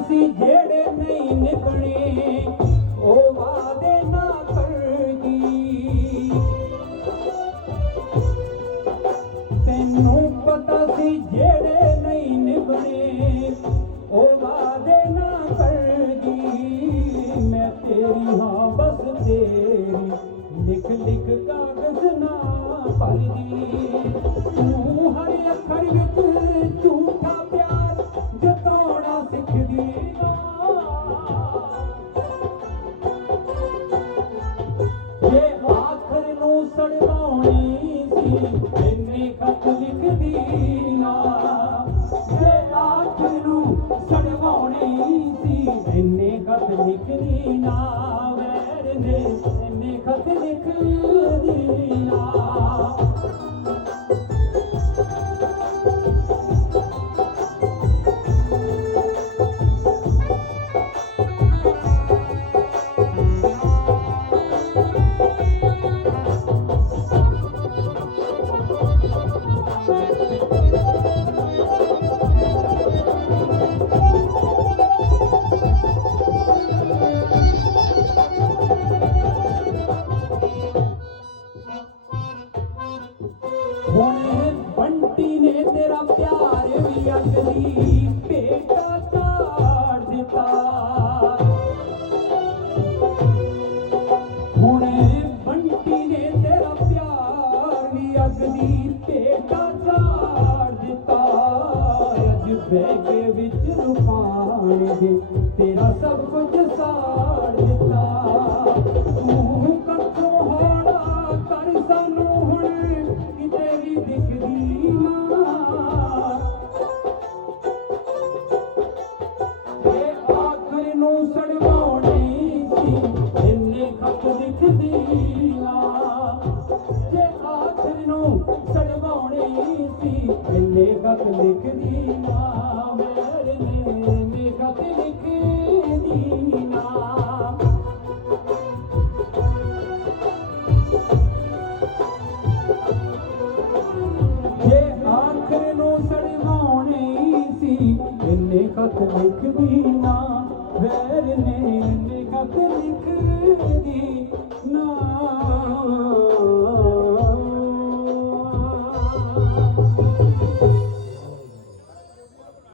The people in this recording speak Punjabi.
ਸੀ ਜਿਹੜੇ ਨਹੀਂ ਨਿਭਣੇ ਉਹ ਵਾਦੇ ਨਾ ਕਰਦੀ ਤੈਨੂੰ ਪਤਾ ਸੀ ਜਿਹੜੇ ਨਹੀਂ ਨਿਭਣੇ ਉਹ ਵਾਦੇ ਨਾ ਕਰਦੀ ਮੈਂ ਤੇਰੀ ਹਾਂ, ਬਸ ਤੇਰੀ ਲਿਖ ਲਿਖ ਕਾਗਜ਼ ਨਾ ਇੰਨੇ ਖਤ ਲਿਖਦੀ ਨਾ। ਜੇ ਆਖਰ ਨੂੰ ਸੜਵਾਉਣੀ ਸੀ, ਇੰਨੇ ਖਤ ਲਿਖਦੀ ਨਾ, ਵੈਰ ਨੇ, ਇੰਨੇ ਖਤ ਲਿਖਦੀ ਨਾ। ਬੰਟੀ ਨੇ ਤੇਰਾ ਪਿਆਰ ਵੀ ਅਗਲੀ ਭੇਟਾ ਚਾੜ ਦਿੱਤਾ ਬਹਿ ਕੇ ਵਿੱਚ ਰੁਪਾਣ ਦੇ, ਤੇਰਾ ਸਭ ਕੁਝ ਸਾੜ ਦਿੱਤਾ। ਤੂੰ ਕੱਥੋਂ ਹਾੜਾ ਕਰ ਸਾਨੂੰ ਹੁਣ ਕਿਤੇ ਵੀ ਦਿਖਦੀ ਨਾ ਇਹ ਆਖਰ ਨੂੰ ਸੜਵਾਉਣੀ ਸੀ ਇੰਨੇ ਖਤ ਲਿਖਦੀ ਨਾ ਜੇ ਆਖਰ ਨੂੰ ਸੜਵਾਉਣੀ ਸੀ ਇੰਨੇ ਖਤ ਲਿਖਦੀ